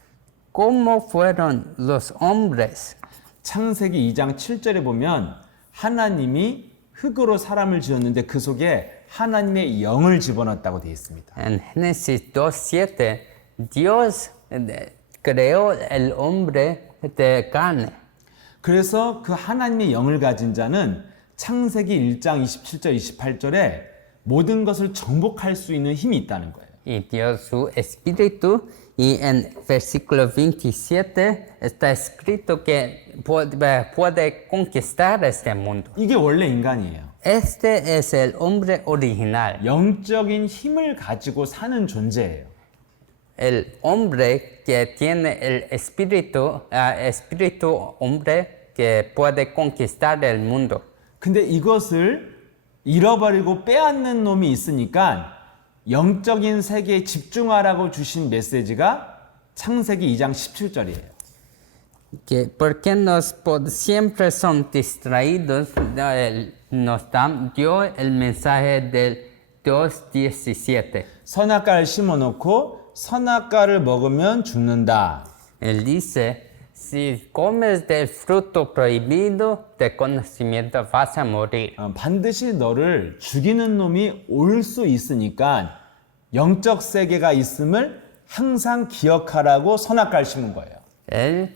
¿Cómo fueron los hombres? 창세기 2장 7절에 보면 하나님이 흙으로 사람을 지었는데 그 속에 하나님의 영을 집어넣었다고 되어 있습니다. En Génesis 2:7, Dios creó el hombre de carne. 그래서 그 하나님의 영을 가진 자는 창세기 1장 27절 28절에 모든 것을 정복할 수 있는 힘이 있다는 거예요. Y dio su espíritu, y en versículo 27 está escrito que puede conquistar este mundo. 이게 원래 인간이에요. Este es el hombre original. 영적인 힘을 가지고 사는 존재예요. El hombre que tiene el espíritu hombre que puede conquistar el mundo. 근데 이것을 잃어버리고 빼앗는 놈이 있으니까 영적인 세계에 집중하라고 주신 메시지가 창세기 2장 17절이에요. Porque siempre son distraídos, dio el mensaje del 2:17. 선악과를 심어놓고 선악과를 먹으면 죽는다. Él dice, si comes del fruto prohibido de conocimiento vas a morir. 반드시 너를 죽이는 놈이 올 수 있으니까 영적 세계가 있음을 항상 기억하라고 선악과를 심은 거예요. Él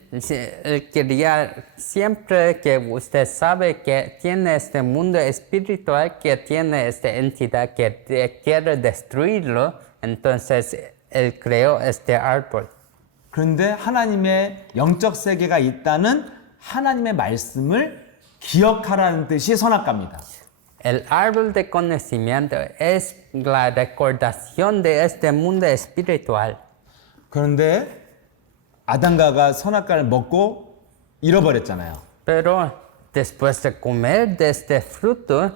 quería siempre que usted sabe que tiene este mundo espiritual, que tiene esta entidad que quiere destruirlo, entonces él creó este árbol. 그런데 하나님의 영적 세계가 있다는 하나님의 말씀을 기억하라는 뜻이 선악과입니다. El árbol de conocimiento es la recordación de este mundo espiritual. 그런데 아담과가 선악과를 먹고 잃어버렸잖아요. Pero después de comer de este fruto,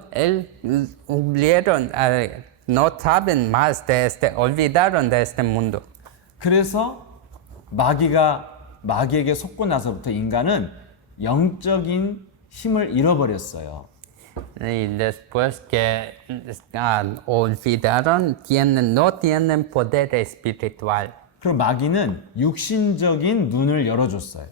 no saben más de olvidaron de este mundo. 그래서 마귀에게 속고 나서부터 인간은 영적인 힘을 잃어버렸어요. Y después que olvidaron, no tienen poder espiritual. 그럼 마귀는 육신적인 눈을 열어줬어요.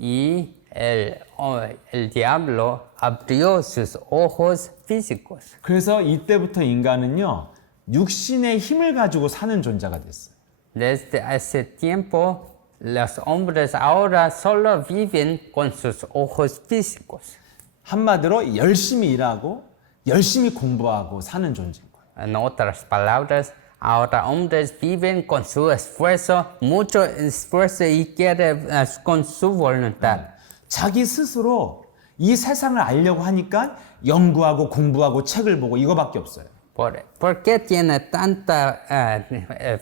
Y el diablo abrió sus ojos físicos. 그래서 이때부터 인간은요, 육신의 힘을 가지고 사는 존재가 됐어요. Desde ese tiempo, los hombres ahora solo viven con sus ojos físicos. 한마디로 열심히 일하고 열심히 공부하고 사는 존재인 거예요. En otras palabras, ahora hombres viven con su esfuerzo, mucho esfuerzo y quieren con su voluntad. 자기 스스로 이 세상을 알려고 하니까 연구하고 공부하고 책을 보고 이거밖에 없어요. ¿Por qué tiene tanta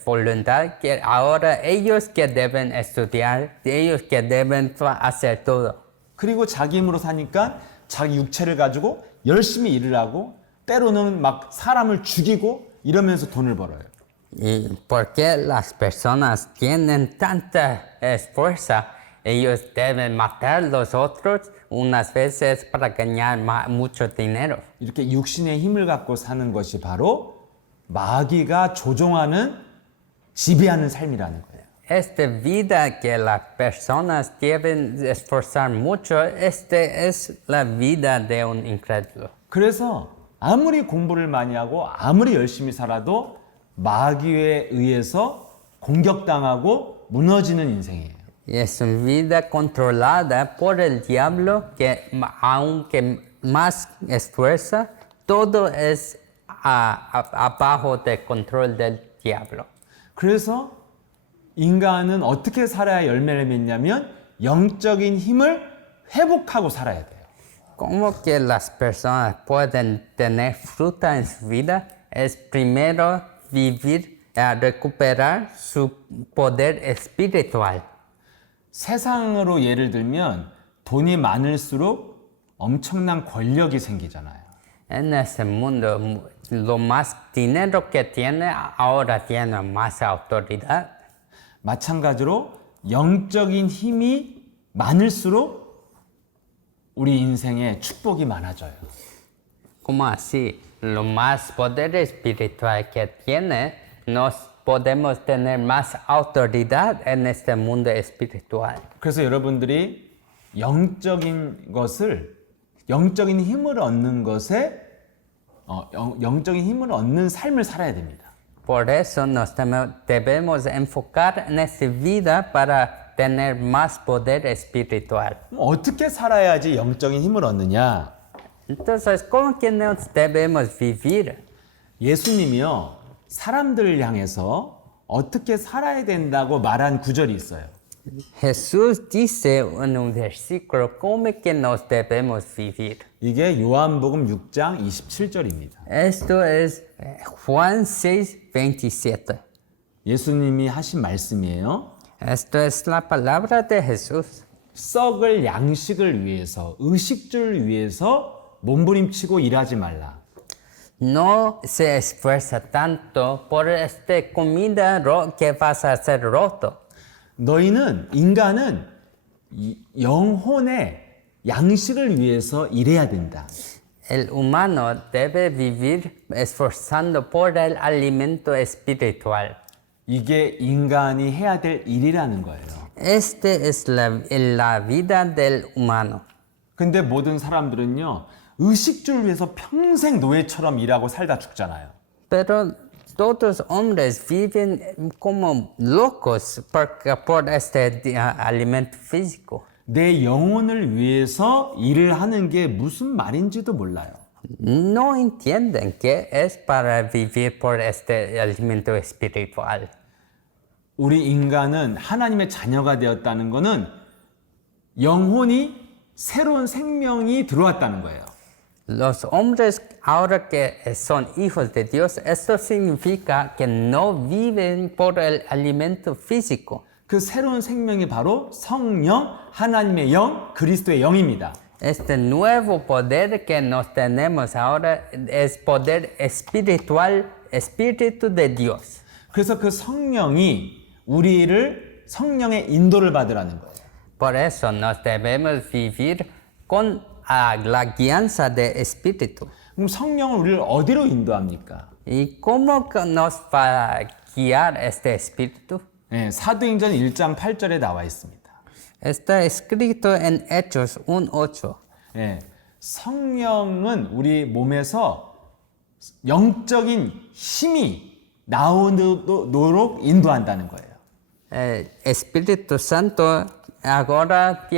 voluntad que ahora ellos que deben estudiar, ellos que deben hacer todo? 그리고 자기 힘으로 사니까 자기 육체를 가지고 열심히 일을 하고 때로는 막 사람을 죽이고 이러면서 돈을 벌어요. ¿Y por qué las personas tienen tanta fuerza? Ellos deben matar a los otros unas veces para ganar mucho dinero. 이렇게 육신의 힘을 갖고 사는 것이 바로 마귀가 조종하는 지배하는 삶이라는 거예요. Esta vida que las personas deben esforzar mucho, es la vida de un incrédulo. 그래서 아무리 공부를 많이 하고 아무리 열심히 살아도 마귀에 의해서 공격당하고 무너지는 인생이에요. Es una vida controlada por el diablo que aunque más esfuerza, todo es abajo del control del diablo. 그래서 인간은 어떻게 살아야 열매를 맺냐면 영적인 힘을 회복하고 살아야 돼요. ¿Cómo que las personas pueden tener fruta en su vida? Es primero recuperar su poder espiritual. 세상으로 예를 들면 돈이 많을수록 엄청난 권력이 생기잖아요. En ese mundo, lo más dinero que tiene, ahora tiene más autoridad. 마찬가지로 영적인 힘이 많을수록 우리 인생에 축복이 많아져요. ¿Cómo así? Lo más poder espiritual que tiene, nos podemos tener más autoridad en este mundo espiritual. 그래서 여러분들이 영적인 힘을 얻는 것에 영적인 힘을 얻는 삶을 살아야 됩니다. Por eso nos debemos enfocar en esta vida para tener más poder espiritual. 어떻게 살아야지 영적인 힘을 얻느냐? Entonces, ¿cómo que nos debemos vivir? 예수님이요, 사람들을 향해서 어떻게 살아야 된다고 말한 구절이 있어요. Jesús dice en un versículo cómo que nos debemos vivir. 이게 요한복음 6장 27절입니다. Esto es Juan 6:27. 예수님이 하신 말씀이에요. Esto es la palabra de Jesús. 썩을 양식을 위해서, 의식주를 위해서 몸부림치고 일하지 말라. No se esfuerza tanto por esta comida que vas a hacer roto. 인간은 영혼의 양식을 위해서 일해야 된다. El humano debe vivir esforzando por el alimento espiritual. 이게 인간이 해야 될 일이라는 거예요. Este es la vida del humano. 근데 모든 사람들은요, 의식주를 위해서 평생 노예처럼 일하고 살다 죽잖아요. Pero todos hombres viven como locos por este alimento físico. 내 영혼을 위해서 일을 하는 게 무슨 말인지도 몰라요. No entienden que es para vivir por este alimento espiritual. 우리 인간은 하나님의 자녀가 되었다는 것은 영혼이 새로운 생명이 들어왔다는 거예요. Los hombres ahora que son hijos de Dios, esto significa que no viven por el alimento físico. 그 새로운 생명이 바로 성령, 하나님의 영, 그리스도의 영입니다. Este nuevo poder que nos tenemos ahora es poder espiritual, espíritu de Dios. 그래서 그 성령이 우리를 성령의 인도를 받으라는 거예요. Por eso nos debemos vivir con la guianza de espíritu. 그럼 성령은 우리를 어디로 인도합니까? ¿Y cómo nos va a guiar este espíritu? 네, 사도행전 1장 8절에 나와 있습니다. Está escrito en Hechos 1:8. 네, 성령은 우리 몸에서 영적인 힘이 나오도록 인도한다는 거예요. El Espíritu Santo ahora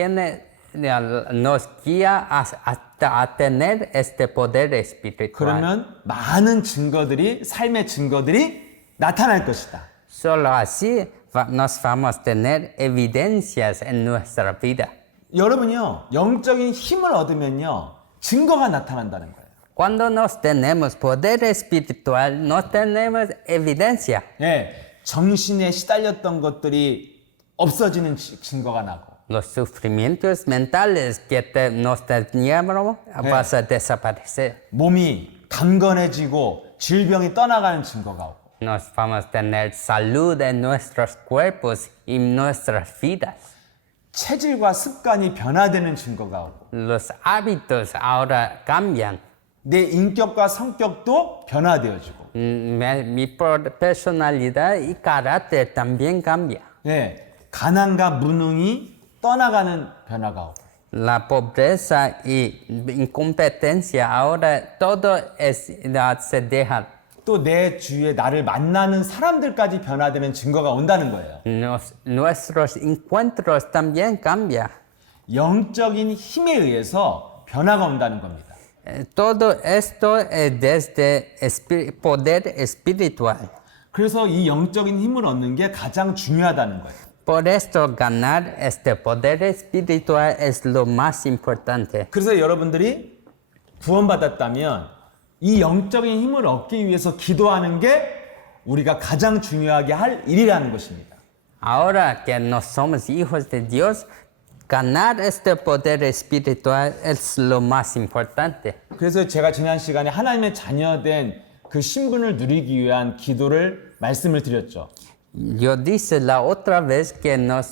nos guía a tener este poder espiritual. 그러면 많은 증거들이 삶의 증거들이 나타날 것이다. Solo así nos vamos a tener evidencias en nuestra vida. 여러분요, 영적인 힘을 얻으면요, 증거가 나타난다는 거예요. Cuando nos tenemos poder espiritual, no tenemos evidencia. 예, 정신에 시달렸던 것들이 없어지는 증거가 나고, Los sufrimientos mentales que nos teníamos vas a desaparecer. 몸이 강건해지고 질병이 떠나가는 증거가 오고, Nos vamos a tener salud en nuestros cuerpos y nuestras vidas. 체질과 습관이 변화되는 증거가 오고, Los hábitos ahora cambian. 내 인격과 성격도 변화되어지고, Mi personalidad y carácter también cambia. 예, 가난과 무능이 떠나가는 변화가 오고, La pobreza y incompetencia ahora todo se deja. 또 내 주위에 나를 만나는 사람들까지 변화되는 증거가 온다는 거예요. Nuestros encuentros también cambian. 영적인 힘에 의해서 변화가 온다는 겁니다. Todo esto es desde poder espiritual. 그래서 이 영적인 힘을 얻는 게 가장 중요하다는 거예요. Por esto ganar este poder espiritual es lo más importante. 그래서 여러분들이 구원받았다면 이 영적인 힘을 얻기 위해서 기도하는 게 우리가 가장 중요하게 할 일이라는 것입니다. Ahora que no somos hijos de Dios, ganar este poder espiritual es lo más importante. 그래서 제가 지난 시간에 하나님의 자녀된 그 신분을 누리기 위한 기도를 말씀을 드렸죠. Yo dije la otra vez que no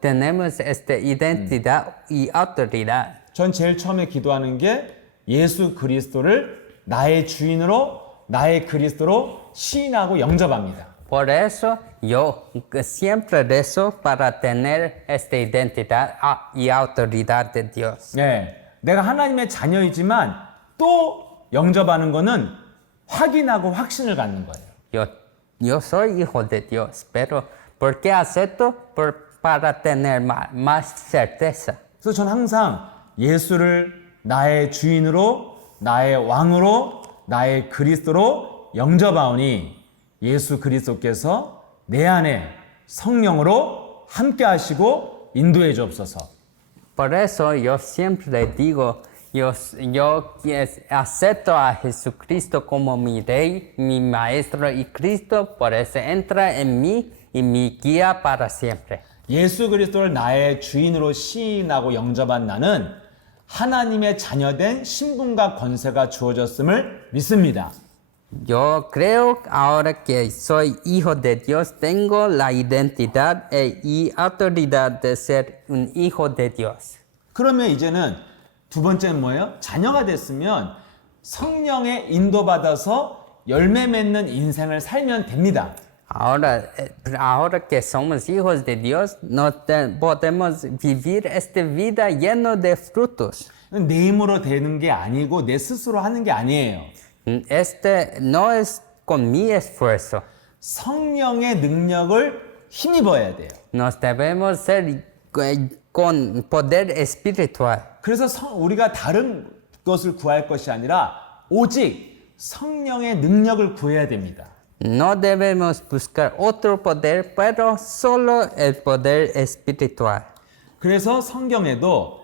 tenemos esta identidad y autoridad. 전 제일 처음에 기도하는 게 예수 그리스도를 나의 주인으로, 나의 그리스도로 시인하고 영접합니다. Por eso yo siempre rezo para tener esta identidad y autoridad de Dios. 네, 내가 하나님의 자녀이지만 또 영접하는 거는 확인하고 확신을 갖는 거예요. Yo soy hijo de Dios, pero ¿por qué acepto? Para tener más certeza. 그래서 전 항상 예수를 나의 주인으로, 나의 왕으로, 나의 그리스도로 영접하오니 예수 그리스도께서 내 안에 성령으로 함께 하시고 인도해 주옵소서. Por eso yo siempre digo, yo acepto a Jesucristo como mi Rey, mi Maestro y Cristo, por eso entra en mí y me guía para siempre. 예수 그리스도를 나의 주인으로 시인하고 영접한 나는 하나님의 자녀된 신분과 권세가 주어졌음을 믿습니다. Yo creo ahora que soy hijo de Dios, tengo la identidad y autoridad de ser un hijo de Dios. 그러면 이제는 두 번째는 뭐예요? 자녀가 됐으면 성령에 인도받아서 열매 맺는 인생을 살면 됩니다. Ahora que somos hijos de Dios, podemos vivir esta vida lleno de frutos. 내 힘으로 되는 게 아니고 내 스스로 하는 게 아니에요. Este no es con mi esfuerzo. 성령의 능력을 힘입어야 돼요. Nos debemos ser con poder espiritual. 그래서 우리가 다른 것을 구할 것이 아니라 오직 성령의 능력을 구해야 됩니다. No debemos buscar otro poder, pero solo el poder espiritual. 그래서 성경에도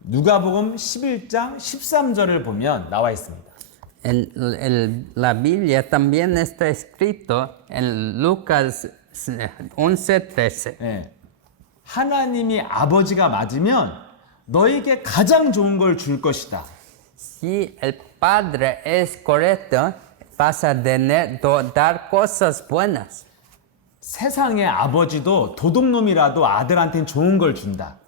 누가복음 11장 13절을 보면 나와 있습니다. En la Biblia también está escrito en Lucas 11:13. 네. 하나님이 아버지가 맞으면 너에게 가장 좋은 걸 줄 것이다. Si el Padre es correcto, vas a dar cosas buenas. 세상의 아버지도 도둑놈이라도 아들한테는 좋은 걸 준다.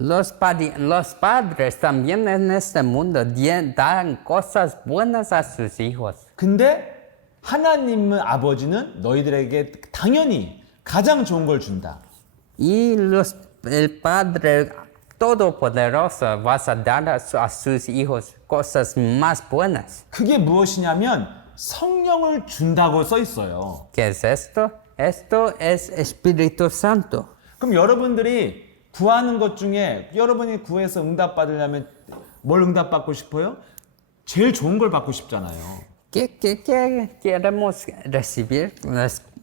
Los padres también en este mundo dan cosas buenas a sus hijos. 근데 하나님은 아버지는 너희들에게 당연히 가장 좋은 걸 준다. Y el Padre Todopoderoso vas a dar a sus hijos cosas más buenas. 그게 무엇이냐면 성령을 준다고 써 있어요. ¿Qué es esto? Esto es Espíritu Santo. 그럼 여러분들이 구하는 것 중에 여러분이 구해서 응답받으려면 뭘 응답받고 싶어요? 제일 좋은 걸 받고 싶잖아요. ¿Qué queremos recibir?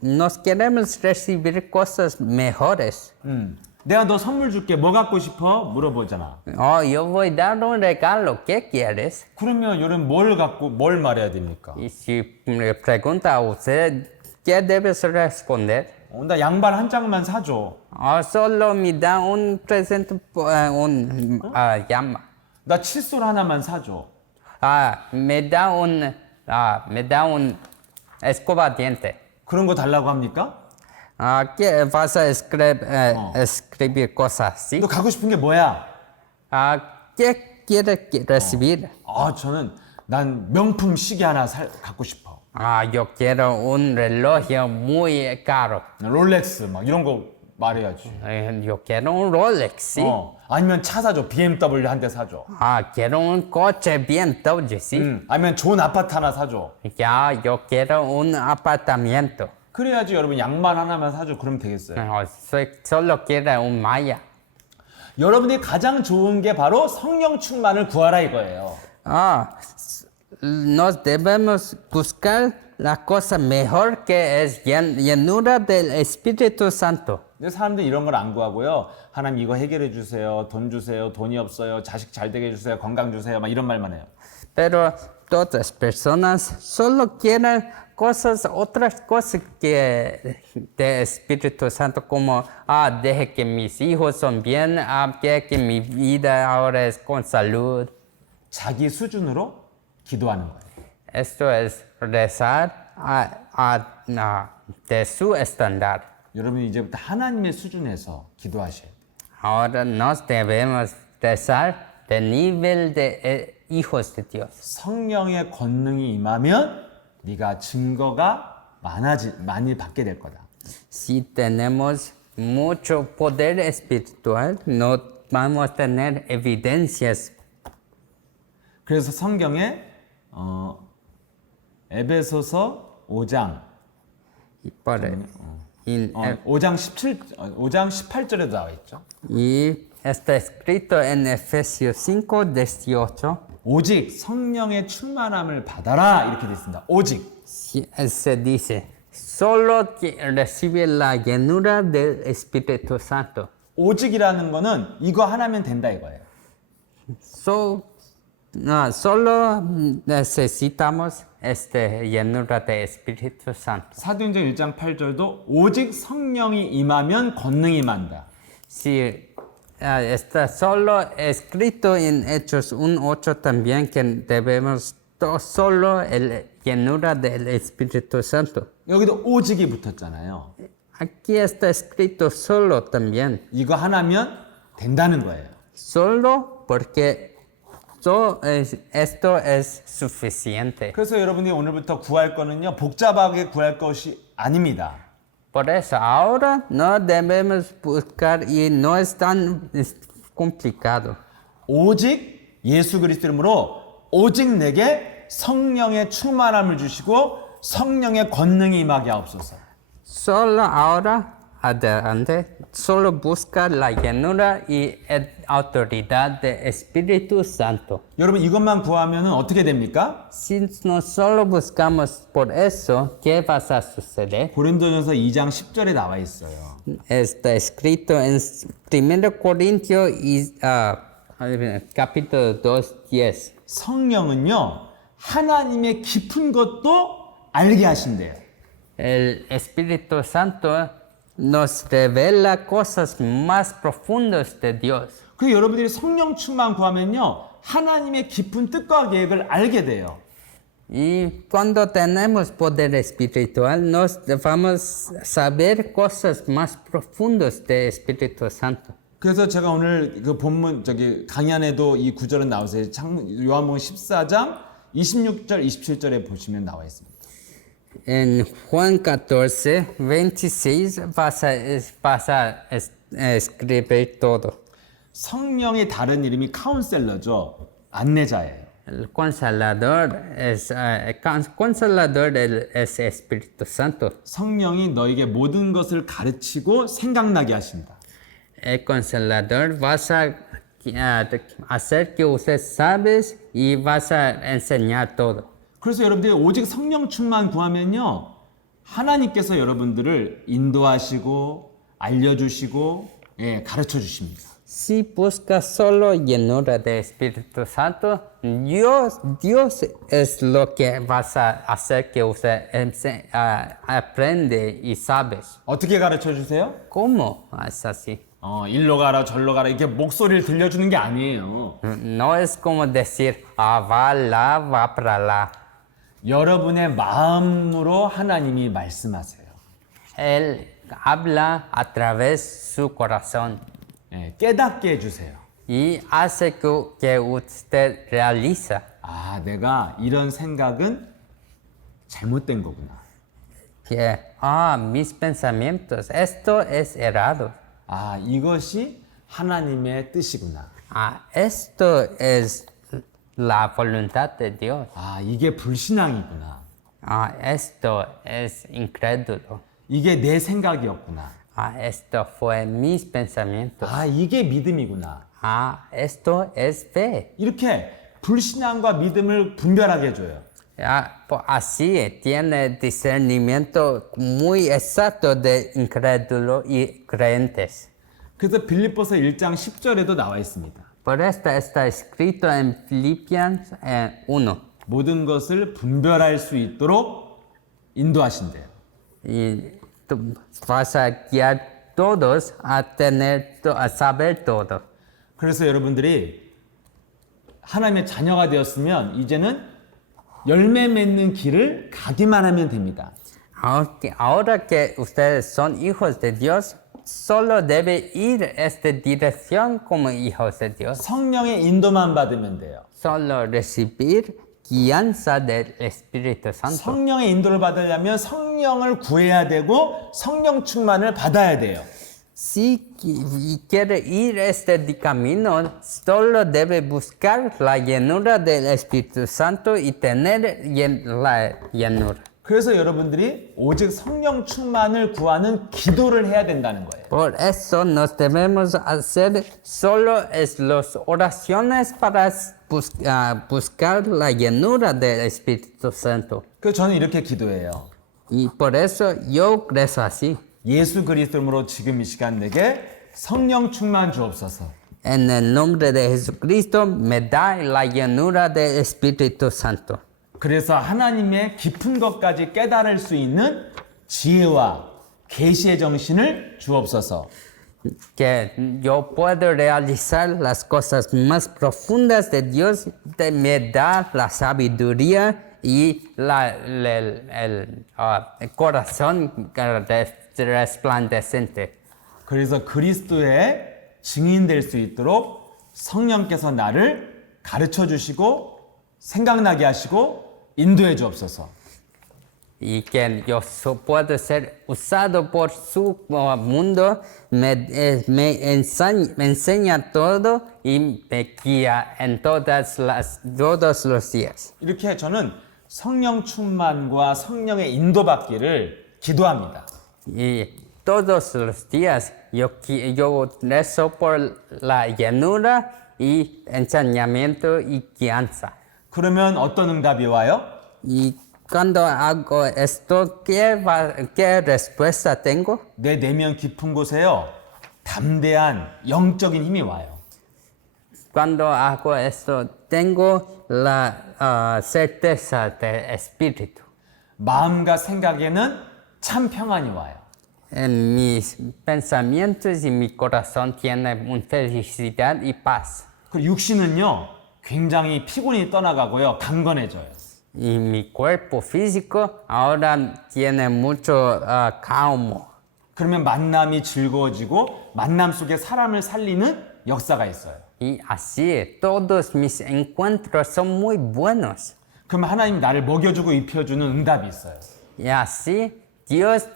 Nos queremos recibir cosas mejores. 내가 너 선물 줄게. 뭐 갖고 싶어? 물어보잖아. Oh, yo voy a dar un regalo. ¿Qué quieres? 그러면 여러분 뭘 말해야 됩니까? Y si me pregunta a usted, ¿qué debes responder? 나 양말 한 장만 사줘. Oh, solo me da un presente, llama. 나 칫솔 하나만 사줘. Me da un escoba diente. 그런 거 달라고 합니까? ¿Qué vas a escribir cosas así? 너 갖고 싶은 게 뭐야? ¿Qué quieres recibir? 난 명품 시계 하나 갖고 싶어. Yo quiero un reloj muy caro. 롤렉스 막 이런 거 말해야지. Yo quiero un Rolex, ¿sí? 아니면 차 사줘. BMW 한 대 사줘. Quiero un coche BMW, ¿sí? 아니면 좋은 아파트 하나 사줘. Ya, yo quiero un apartamento. 그래야지 여러분 양말 하나만 사줘. 그러면 되겠어요. Solo quiero un Maya. 여러분이 가장 좋은 게 바로 성령 충만을 구하라 이거예요. Nos debemos buscar la cosa mejor que es llenura del Espíritu Santo. 근데 사람들이 이런 걸 안 구하고요. 하나님 이거 해결해 주세요. 돈 주세요. 돈이 없어요. 자식 잘 되게 해주세요. 건강 주세요. 막 이런 말만 해요. Pero todas personas solo quieren otras cosas que de Espíritu Santo, como deje que mis hijos son bien, que mi vida ahora es con salud. 자기 수준으로 기도하는 거예요. Esto es rezar de su estándar. 여러분이 이제부터 하나님의 수준에서 기도하셔야 돼요. Ahora nos debemos rezar del nivel de hijos de Dios. 성령의 권능이 임하면 네가 증거가 많이 받게 될 거다. Si tenemos mucho poder espiritual, no vamos a tener evidencias. 그래서 성경에 에베소서 5장 5장 18절에 나와 있죠. Y está escrito en Efesios 5:18. 오직 성령의 충만함을 받아라 이렇게 돼 있습니다. 오직. Se dice, solo que recibe la llenura del Espíritu Santo. 오직이라는 거는 이거 하나면 된다 이거예요. Solo necesitamos llenura del Espíritu Santo. 사도행전 1장 8절도 오직 성령이 임하면 권능이 임한다. Si está solo escrito en Hechos 1:8 también que debemos solo llenura del Espíritu Santo. 여기도 오직이 붙었잖아요. Aquí está escrito solo también. 이거 하나면 된다는 거예요. Solo porque esto es suficiente. 그래서 여러분이 오늘부터 구할 거는요, 복잡하게 구할 것이 아닙니다. Por eso ahora no debemos buscar y no es tan complicado. 오직 예수 그리스도 이름으로 오직 내게 성령의 충만함을 주시고 성령의 권능이 임하게 하옵소서. Solo ahora, adelante, solo busca la llenura y autoridad del Espíritu Santo. 여러분 이것만 구하면 어떻게 됩니까? Si no solo buscamos por eso, ¿qué va a suceder? 고린도전서 2장 10절에 나와 있어요. Está escrito en 1 Corintios capítulo 2, 10. 성령은요, 하나님의 깊은 것도 알게 하신대요. El Espíritu Santo nos revela cosas más profundas de Dios. 그 여러분들이 성령 충만 구하면요, 하나님의 깊은 뜻과 계획을 알게 돼요. Y cuando tenemos poder espiritual, nos vamos a saber cosas más profundas del Espíritu Santo. 그래서 제가 오늘 그 본문 강의 안에도 이 구절은 나오세요. 요한복음 14장 26절 27절에 보시면 나와 있습니다. En Juan 14, 26 vas a escribir todo. 성령의 다른 이름이 카운셀러죠. 안내자예요. El Consolador es Espíritu Santo. 성령이 너에게 모든 것을 가르치고 생각나게 하신다. El Consolador vas a hacer que usted sabes y vas a enseñar todo. 그래서 여러분들이 오직 성령 충만 구하면요, 하나님께서 여러분들을 인도하시고 알려주시고 가르쳐 주십니다. Si buscas solo llenura del Espíritu Santo, Dios es lo que vas a hacer que usted aprende y sabes. 어떻게 가르쳐 주세요? ¿Cómo es así? 일로 가라 절로 가라 이렇게 목소리를 들려주는 게 아니에요. No es como decir, va la, va para la. 여러분의 마음으로 하나님이 말씀하세요. Él habla a través de su corazón 깨닫게 해주세요. y hace que usted realiza. 아, 내가 이런 생각은 잘못된 거구나. Que, mis pensamientos, esto es errado. 아, 이것이 하나님의 뜻이구나. Esto es la voluntad de Dios. 아, 이게 불신앙이구나. Esto es incrédulo. 이게 내 생각이었구나. Esto fue mis pensamientos. 아, 이게 믿음이구나. Esto es fe. 이렇게 불신앙과 믿음을 분별하게 해줘요. Así tiene discernimiento muy exacto de incrédulo y creyentes. 그래서 빌립보서 1장 10절에도 나와 있습니다. Por esto está escrito en Filipios 1. 모든 것을 분별할 수 있도록 인도하신대요. Y tú vas a guiar todos a saber todo. 그래서 여러분들이 하나님의 자녀가 되었으면 이제는 열매 맺는 길을 가기만 하면 됩니다. Ahora que ustedes son hijos de Dios, solo debe ir esta dirección como hijos de Dios. 성령의 인도만 받으면 돼요. Solo recibir guianza del Espíritu Santo. 성령의 인도를 받으려면 성령을 구해야 되고 성령 충만을 받아야 돼요. Si quiere ir este camino, solo debe buscar la llenura del Espíritu Santo y tener la llenura. 그래서 여러분들이 오직 성령 충만을 구하는 기도를 해야 된다는 거예요. Por eso nos debemos hacer solo las oraciones para buscar la llenura del Espíritu Santo. 그래서 저는 이렇게 기도해요. Y por eso yo rezo así. 예수 그리스도 이름으로 지금 이 시간 내게 성령 충만 주옵소서. En el nombre de Jesucristo me da la llenura del Espíritu Santo. 그래서 하나님의 깊은 것까지 깨달을 수 있는 지혜와 계시의 정신을 주옵소서. Que yo puedo realizar las cosas más profundas de Dios, me da la sabiduría y el corazón resplandeciente. 그래서 그리스도의 증인될 수 있도록 성령께서 나를 가르쳐 주시고 생각나게 하시고 인도해 주옵소서. Y que yo puedo ser usado por su mundo, me enseña todo y me guía en todos los días. 이렇게 저는 성령 충만과 성령의 인도받기를 기도합니다. Y todos los días yo rezo por la llanura y enseñamiento y guianza. 그러면 어떤 응답이 와요? Y cuando hago esto, ¿qué respuesta tengo? 내 내면 깊은 곳에요. 담대한 영적인 힘이 와요. Cuando hago esto, tengo la certeza del espíritu. 마음과 생각에는 참 평안이 와요. En mis pensamientos y mi corazón tiene una felicidad y paz. 그리고 육신은요. 굉장히 피곤이 떠나가고요. 강건해져요. Y mi cuerpo físico ahora tiene mucho calmo. 그러면 만남이 즐거워지고 만남 속에 사람을 살리는 역사가 있어요. Y así todos mis encuentros son muy buenos. 그러면 하나님 나를 먹여주고 입혀주는 응답이 있어요. Y así Dios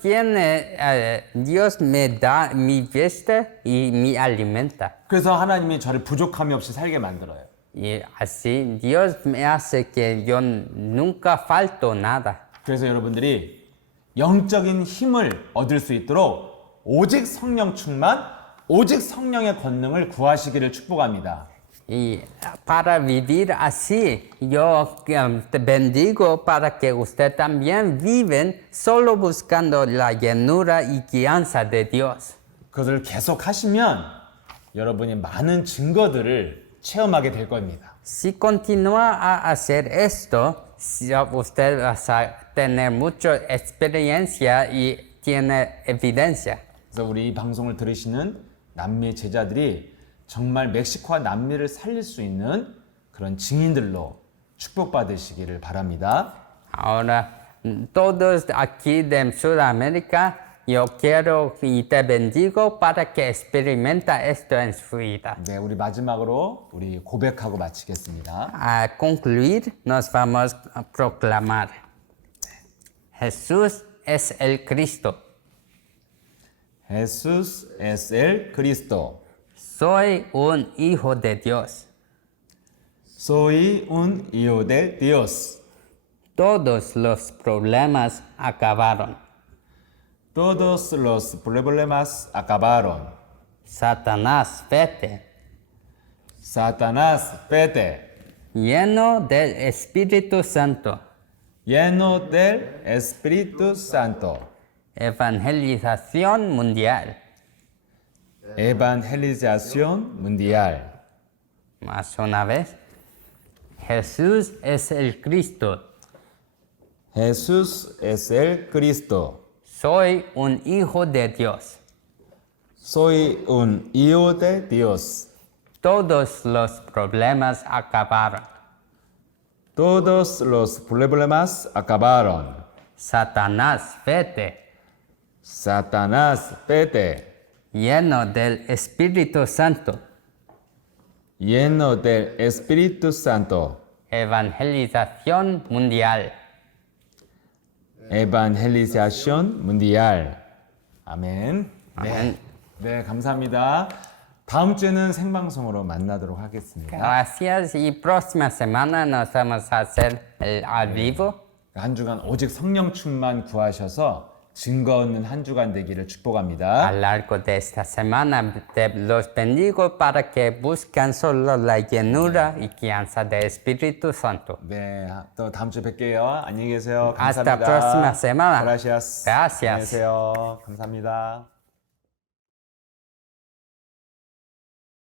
me da mi veste y me alimenta. 그래서 하나님이 저를 부족함이 없이 살게 만들어요. Y así Dios me hace que yo nunca falto nada. 그래서 여러분들이 영적인 힘을 얻을 수 있도록 오직 성령 충만, 오직 성령의 권능을 구하시기를 축복합니다. Y para vivir así, yo te bendigo para que usted también viven solo buscando la llenura y guianza de Dios. 그것을 계속 하시면 여러분이 많은 증거들을 체험하게 될 겁니다. Si continúa a hacer esto, usted va a tener mucha experiencia y tiene evidencia. 그래서 우리 이 방송을 들으시는 남미 제자들이 정말 멕시코와 남미를 살릴 수 있는 그런 증인들로 축복받으시기를 바랍니다. Ahora, todos aquí de Sudamérica, yo quiero y te bendigo para que experimenta esto en su vida. 네, 우리 마지막으로 우리 고백하고 마치겠습니다. A concluir, nos vamos a proclamar. Jesús es el Cristo. Jesús es el Cristo. Soy un hijo de Dios. Soy un hijo de Dios. Todos los problemas acabaron. Todos los problemas acabaron. Satanás, vete. Satanás, vete. Lleno del Espíritu Santo. Lleno del Espíritu Santo. Evangelización mundial. Evangelización mundial. Más una vez. Jesús es el Cristo. Jesús es el Cristo. Soy un hijo de Dios. Soy un hijo de Dios. Todos los problemas acabaron. Todos los problemas acabaron. Satanás, vete. Satanás, vete. Lleno del Espíritu Santo. Lleno del Espíritu Santo. Evangelización mundial. Evangelización mundial. 아멘. Amén. 네, 감사합니다. 다음 주에는 생방송으로 만나도록 하겠습니다. Gracias y próxima semana nos vamos a hacer el al vivo. 한 주간 오직 성령 충만 구하셔서 증거 얻는 한 주간 되기를 축복합니다. A lo largo de esta semana los bendigo para que busquen solo la llenura y guianza del Espíritu Santo. 네, 또 다음 주에 뵐게요. 안녕히 계세요. Hasta 감사합니다. próxima semana. Gracias. Gracias. 안녕히 계세요. 감사합니다.